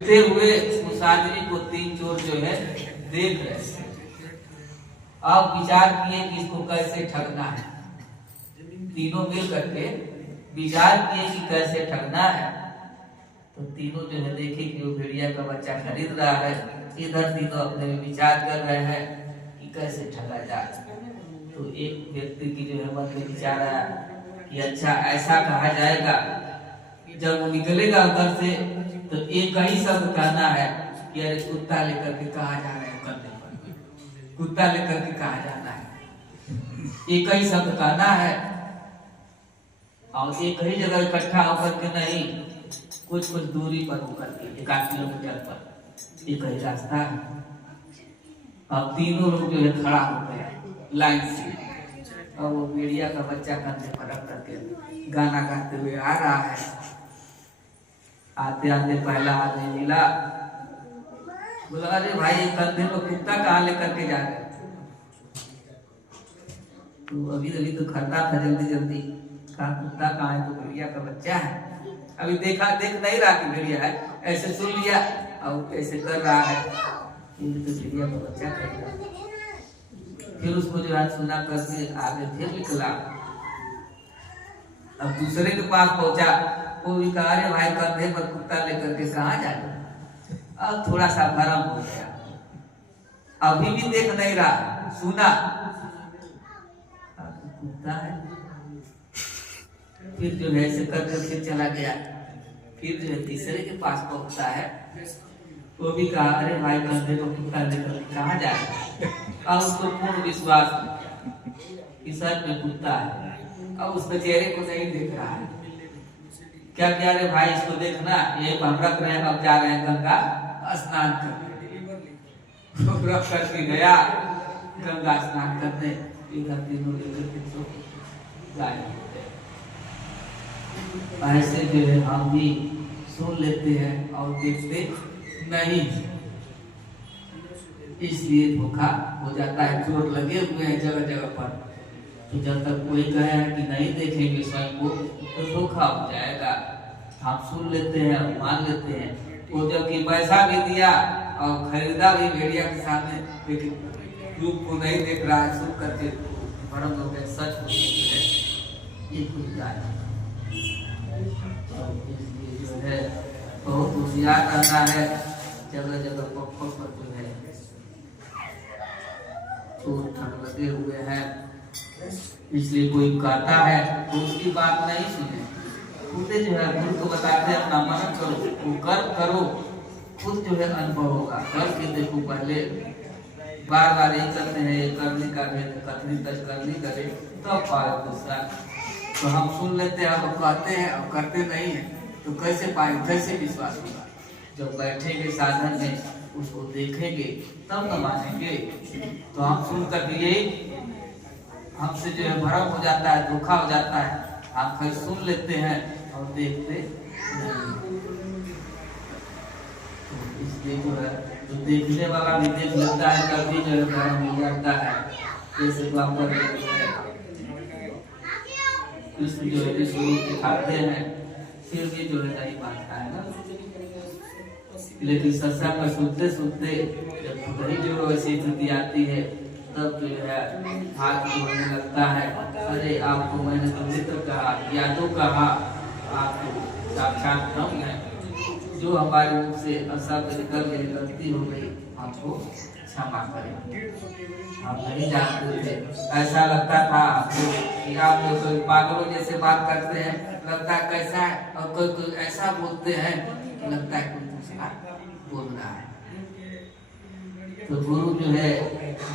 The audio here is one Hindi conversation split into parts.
हुए उस आदमी को तीन चोर जो है देख रहे थे। अब विचार किए कि इसको कैसे ठगना है। तीनों मिल करके विचार किए कि कैसे ठगना है। तो तीनों जो है देखे कि वो भेड़िया का बच्चा खरीद रहा है। इधर तीनों अपने में विचार कर रहे हैं कि कैसे ठगा जाए। तो एक व्यक्ति की जो है मन में विचार आया कि अच्छा ऐसा कहा जाएगा, जब वो निकलेगा उधर से तो एक ही शब्द कहना है कि अरे कुत्ता लेकर के कहाँ जा रहे हैं, कंधे पर कुत्ता लेकर के कहाँ जाना है। एक ही शब्द कहना है और एक ही जगह इकट्ठा होकर के नहीं, कुछ कुछ दूरी पर होकर के 1 किलोमीटर पर एक ही रास्ता है। अब तीनों लोग जो है खड़ा हो गए लाइन से। और वो भेड़िया का बच्चा कंधे पर रख करके गाना गाते हुए आ रहा है। आते आते पहला आदमी मिला, बोला अरे भाई कंधे पर कुत्ता कहाँ लेकर के जा रहे? तो अभी अभी तो खरीदा था जल्दी जल्दी, कहा कुत्ता कहाँ है? तो भेड़िया का बच्चा है। अभी देख नहीं रहा कि भेड़िया है, ऐसे सुन लिया और ऐसे कर रहा है। तो भेड़िया का बच्चा खरीदा। फिर उसको जो है सुना करके आगे फिर निकला। अब दूसरे के पास पहुंचा, वो भी कहा अरे भाई कंधे पर कुत्ता लेकर के कहाँ जा रहे? अब थोड़ा सा भरम हो गया, अभी भी देख नहीं रहा, सुना कुत्ता है। फिर जो है ऐसे करके फिर चला गया। फिर जो है तीसरे के पास पहुंचता है, वो भी कहा अरे भाई कंधे पर कुत्ता लेकर के कहाँ जा रहे? अब उसको पूर्ण विश्वास कि सच में कुत्ता है। अब उसके चेहरे को नहीं देख रहा है। क्या क्या रे भाई इसको देखना, ये हम रख रहे हैं, अब जा रहे हैं गंगा स्नान करने। रख करके गया गंगा स्नान करने। इधर तीनों ऐसे जो है हम भी सुन लेते हैं और देखते नहीं, इसलिए धोखा हो जाता है। चोर लगे हुए हैं जगह जगह पर, तो जब तक कोई कहे कि नहीं देखेंगे स्वयं को तो धोखा हो जाएगा। हम सुन लेते हैं और मान लेते हैं। वो जबकि पैसा भी दिया और खरीदा भी भेड़िया के सामने, लेकिन रूप को नहीं देख रहा है, सुन करके भरम हो गए, सच हो है ये कुछ जाए। इसलिए जो है बहुत होशियार रहना है। जगह जगह पक्कों पर जो है चोर ठग लगे हुए हैं। इसलिए कोई कहता है तो उसकी बात नहीं सुने, खुद जो है गुरु को बताते हैं अपना मनन करो, वो कर्म करो, खुद जो है अनुभव होगा। करके देखो, पहले बार बार यही करते हैं, ये करने का भेद कथनी तक करनी करे तो पाए दूसरा। तो हम सुन लेते हैं और कहते हैं और करते नहीं है, तो कैसे पाए, कैसे विश्वास होगा? जब बैठेंगे साधन में, उसको देखेंगे तब न मानेंगे। तो हम सुन कर यही हमसे जो है भ्रम हो जाता है, धोखा हो जाता है। हम फिर सुन लेते हैं और देखते नहीं। तो इसलिए जो है जो देखने वाला भी देख लेता है तभी जो है भ्रम हो जाता है। जैसे द्वापर कृष्ण जो है स्वरूप दिखाते हैं, फिर भी जो है नहीं मानता है ना। लेकिन सत्संग में सुनते सुनते जब वही जो ऐसी स्थिति आती है, तब जो है हाथ जोड़ने लगता है। अरे आपको मैंने तो मित्र कहा, यादव कहा, आप तो साक्षात ब्रह्म है। जो हमारे मुख से अशब्द निकल गई, गलती हो गई, आपको क्षमा करें। हम नहीं जानते थे, ऐसा लगता था आपको कि आप जो कोई पागलों जैसे बात करते हैं, लगता है कैसा है, और कोई कोई ऐसा बोलते हैं कि लगता है कोई दूसरा बोल रहा है। तो गुरु जो है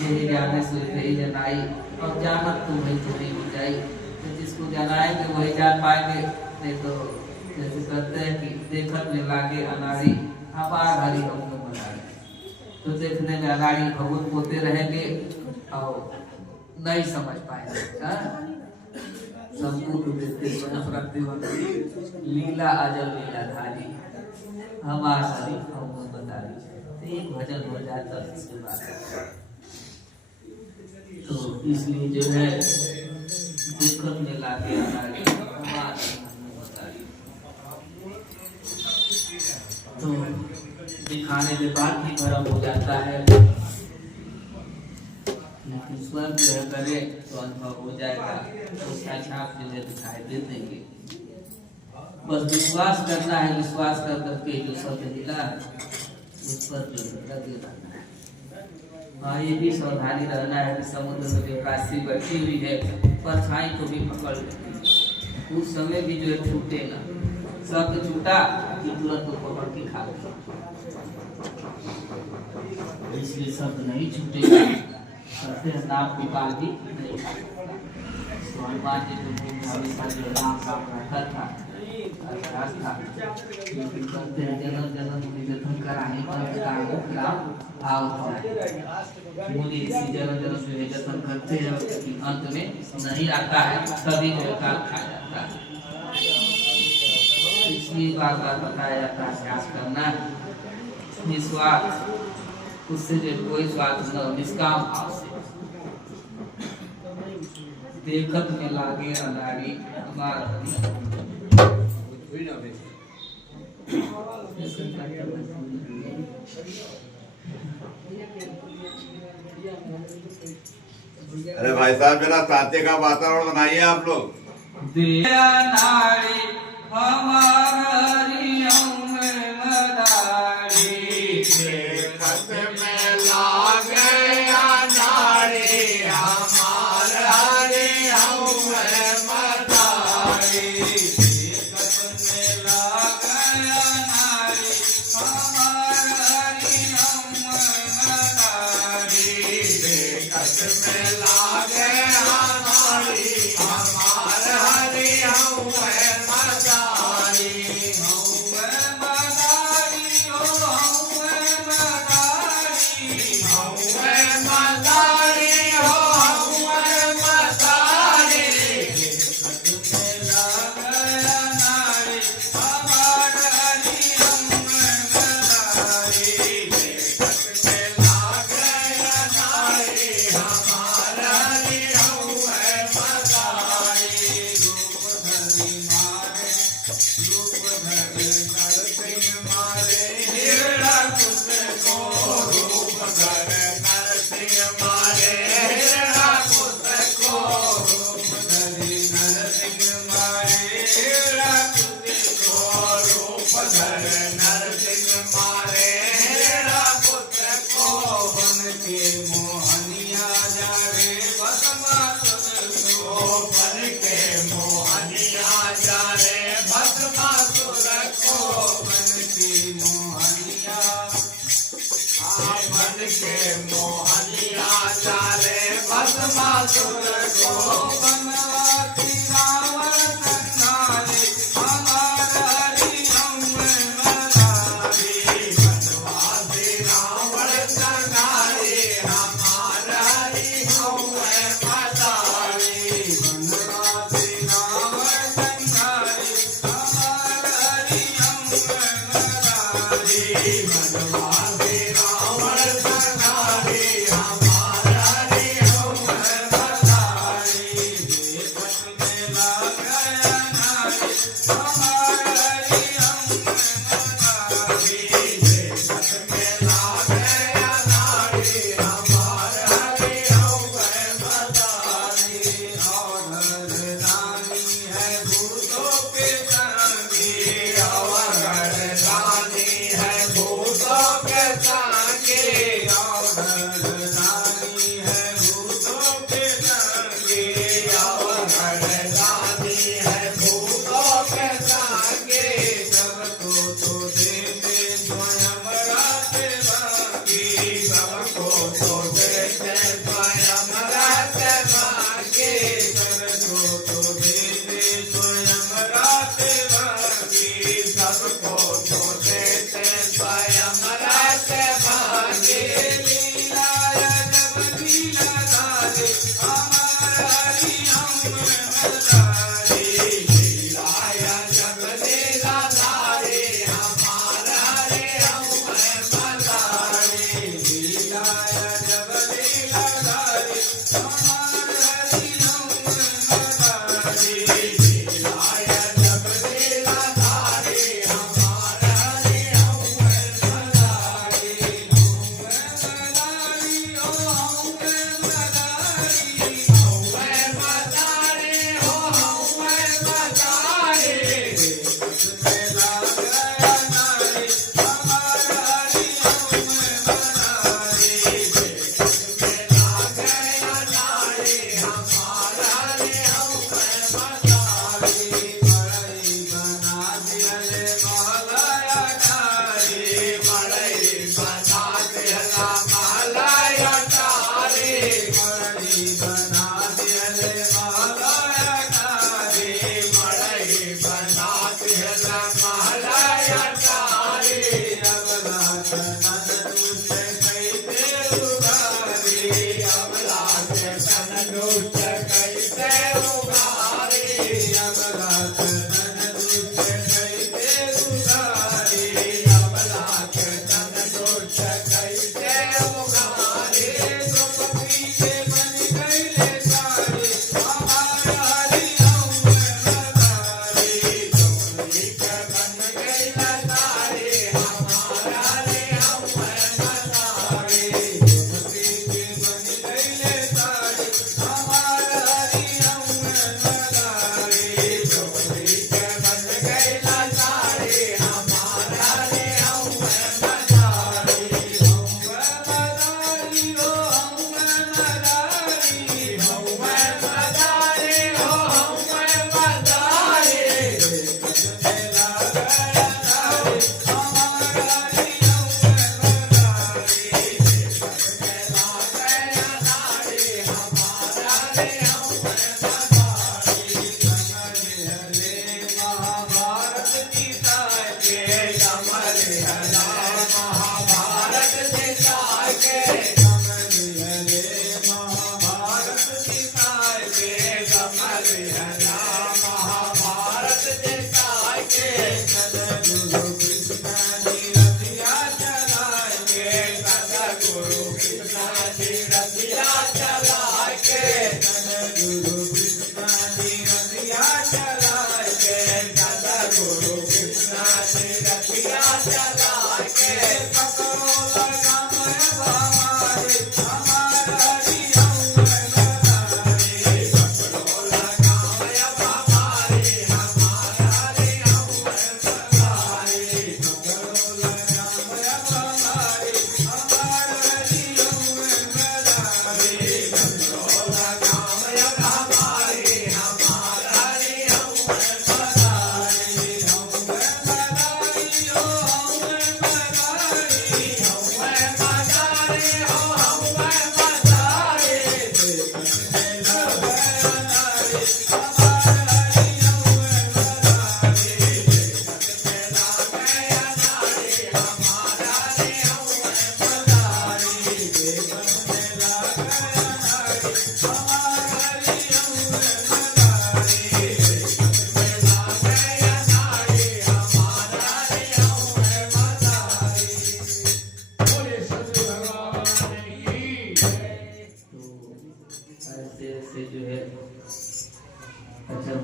यही जाने से यही जनाई, और जानत तो वही चोरी हो जाए। तो जिसको जनाएंगे वही जान पाएंगे। नहीं तो जैसे कहते हैं कि देखत में लागे अनाड़ी, हमार हरी हम लोग बनाए। तो देखने में अनाड़ी भगवत बोलते रहेंगे और नहीं समझ पाएंगे। सबको देखते रखते वक्त लीला अजल लीला धारी, हमार हरी हम लोग बता दी। एक भजन हो जाता है इसके बाद। तो इसलिए जो है देखत में लागे अनाड़ी, हमार हरी हम लोग बता दी। तो दिखाने के बाद ही भ्रम हो जाता है, लेकिन स्वयं जो है करे तो अनुभव हो जाएगा, उसका छाप जो है दिखाई दे देंगे। बस विश्वास करना है, विश्वास कर करके जो सत्य मिला उस पर जो लगे रहना है। हाँ, ये भी सावधानी रहना है कि समुद्र में जो काशी बैठी हुई है परछाई को भी पकड़ लेती है, उस समय भी जो है छूटेगा। सत्य छूटा कि तुरंत को पकड़ के खा लेगा, इसलिए शब्द नहीं छूटेगा। करते हैं नाम गोपाल भी नहीं, हनुमान जी को हमेशा जो नाम साफ रखा था, लेकिन करते हैं जन्म जन्म निवेदन कराने मुनि ऋषि जन्म जन्म जो है जतन करते हैं, अंत में नहीं आता है, तभी जो काल खा जाता है। इसलिए बार बार बताया जाता है प्रयास करना है, निस्वार्थ, उससे जो कोई स्वार्थ न, निष्काम भाव से। देखत में लागे अनाड़ी अरे भाई साहब जरा सात्य का वातावरण बनाइए आप लोग।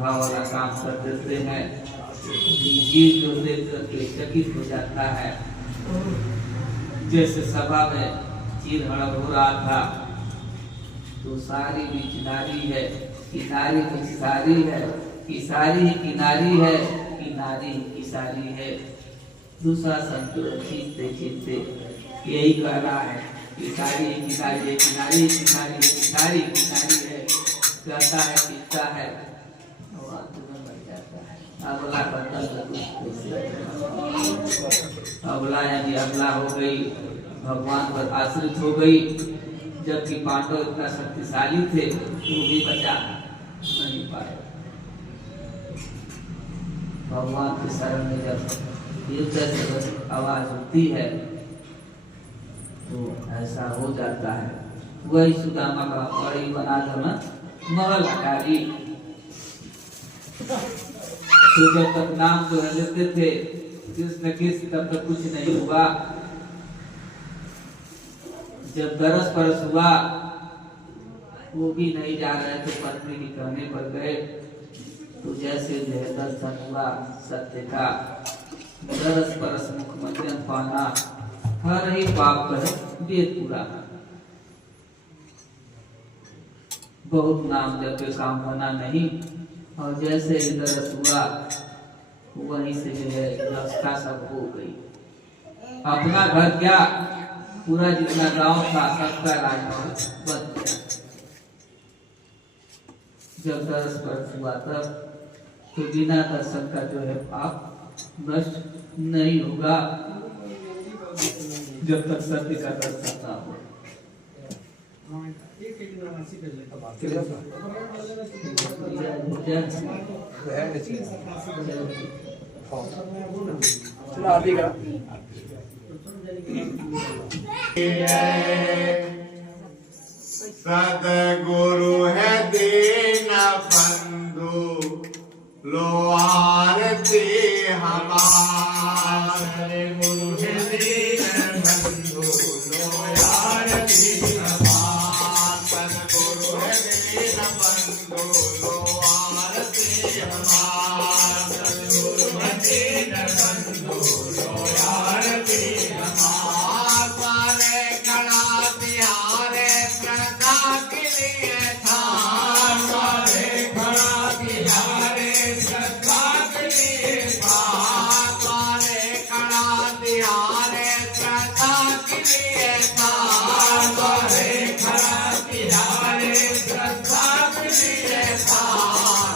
भाव वाला काम कर देते हैं, जीव जो देख करके चकित हो जाता है। जैसे सभा में चीर हड़प हो रहा था तो सारी भी किनारी है, किनारी भी सारी है, किसारी ही किनारी है, किनारी ही किसारी है। दूसरा संतुलन खींचते खींचते यही कह रहा है, किसारी ही किनारी है, किनारी ही किनारी है, किसारी किनारी है। कहता है पीता है और आंदोलन बढ़ जाता है। अबला अबला यानी अबला हो गई, भगवान पर आश्रित हो गई। जबकि पांडव इतना शक्तिशाली थे तो भी बचा नहीं पाए। भगवान के शरण में जब युद्ध से आवाज होती है तो ऐसा हो जाता है। वही सुदामा का बड़ी बना देना महल अटारी। तो जब तक नाम जो है लेते थे कृष्ण कृष्ण, तब तक कुछ नहीं हुआ। जब दरस परस हुआ वो भी नहीं जा रहे थे, पत्नी के कहने पर गए तो जैसे जो है दर्शन हुआ सत्य का। दरस परस मुख मध्यम पाना, हर ही पाप कर वेद पुराना। बहुत नाम जपे काम बना नहीं, और जैसे ही दरस हुआ वहीं से जो है व्यवस्था सब हो गई। अपना घर क्या, पूरा जितना गांव था सबका राजभवन बन गया। जब दरस परस हुआ तब तो बिना दर्शन का जो है पाप नष्ट नहीं होगा जब तक सत्य का दर्शन ना हो। सदगुरु है दीन बंधु, लो आरती हमारे। गुरु है दीन बंधु, लो आरती हमारे। सदगुरु है दीन बंधु, लो आरती हमारे। सदगुरु है दीन बंधु, लो आरती लिए था द्वारे किया रे श्रद्धा के लिए था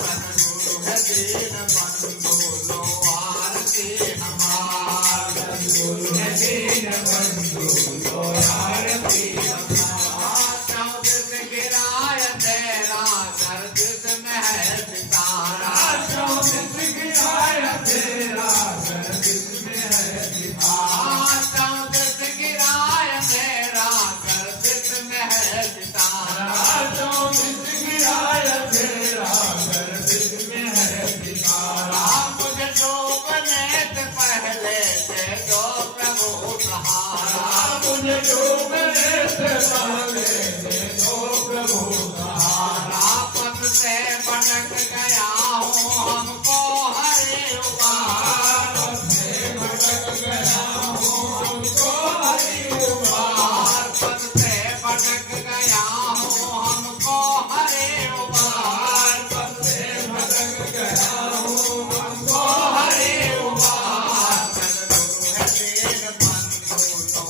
सतगुरु है दीन बंधु लो आरती हमार सतगुरु है दीन बंधु लो आरती हमार चौदिस गिराय तेरा गर्दिश में है सितारा चौदिस गिराय तेरा गर्दिश में है सितारा चौदिस गिराय तेरा गर्दिश में है सितारा चौदिस गिराय तेरा गर्दिश में है सितारा मुझे डूबने से पहले से दो प्रभु सहारा मुझे डूबने से पहले से दो प्रभु सहारा पथ से भटक गया हूँ हमको हरे उबार पथ से भटक गया हूँ हमको हरे उबार पथ से भटक गया हूँ हमको हरे उबार पथ से भटक गया हूँ हमको हरे उबार सतगुरु है दीन बंधु लो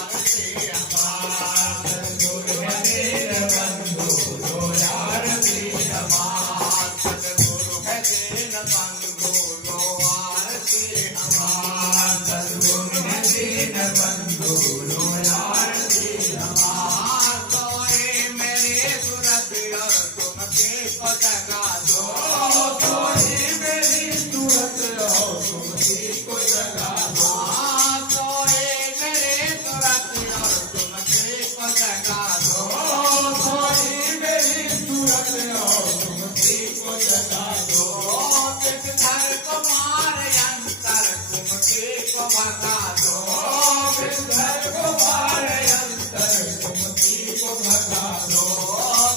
आरती हमार सतगुरु है दीन बंधु लो आरती हमार सतगुरु है दीन बंधु लो आरती हमार सतगुरु है दीन बंधु लो आरती हमार सोए मेरे सूरत और तुम को जगा दो सोए मेरी सूरत और तुम को जगा दो सोए मेरे सूरत और तुम को जगा दो सोए मेरी सूरत और तुम को जगा दो विषधर को मार अंतर कुमति को भगा दो विषधर को मार अंतर कुमति को भगा दो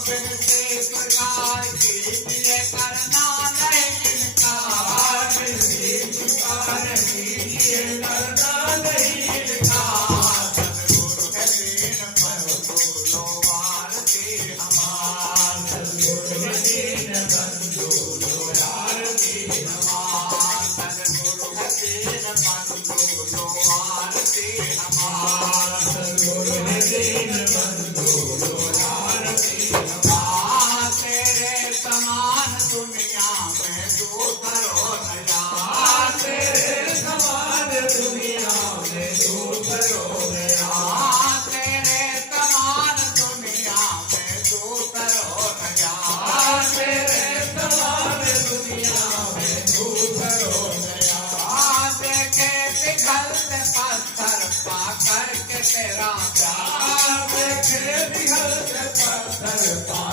बिनते प्रकार की लिए करना नहीं इनकार बिनती प्रकार की लिए करना नहीं इनकार सतगुरु है दीन बंधु लो आरती हमार सतगुरु है दीन बंधु लो आरती हमार सतगुरु है दीन बंधु लो आरती हमार सतगुरु है दीन बंधु लो आरती हमार तेरे समान दुनिया में दूसरो नया तेरे समान दुनिया में दूसरो नया तेरे समान दुनिया में दूसरो नया तेरे समान दुनिया में दूसरो नया देखे पिघलते पत्थर पा करके तेरा प्यार देखे पिघलते पत्थर पा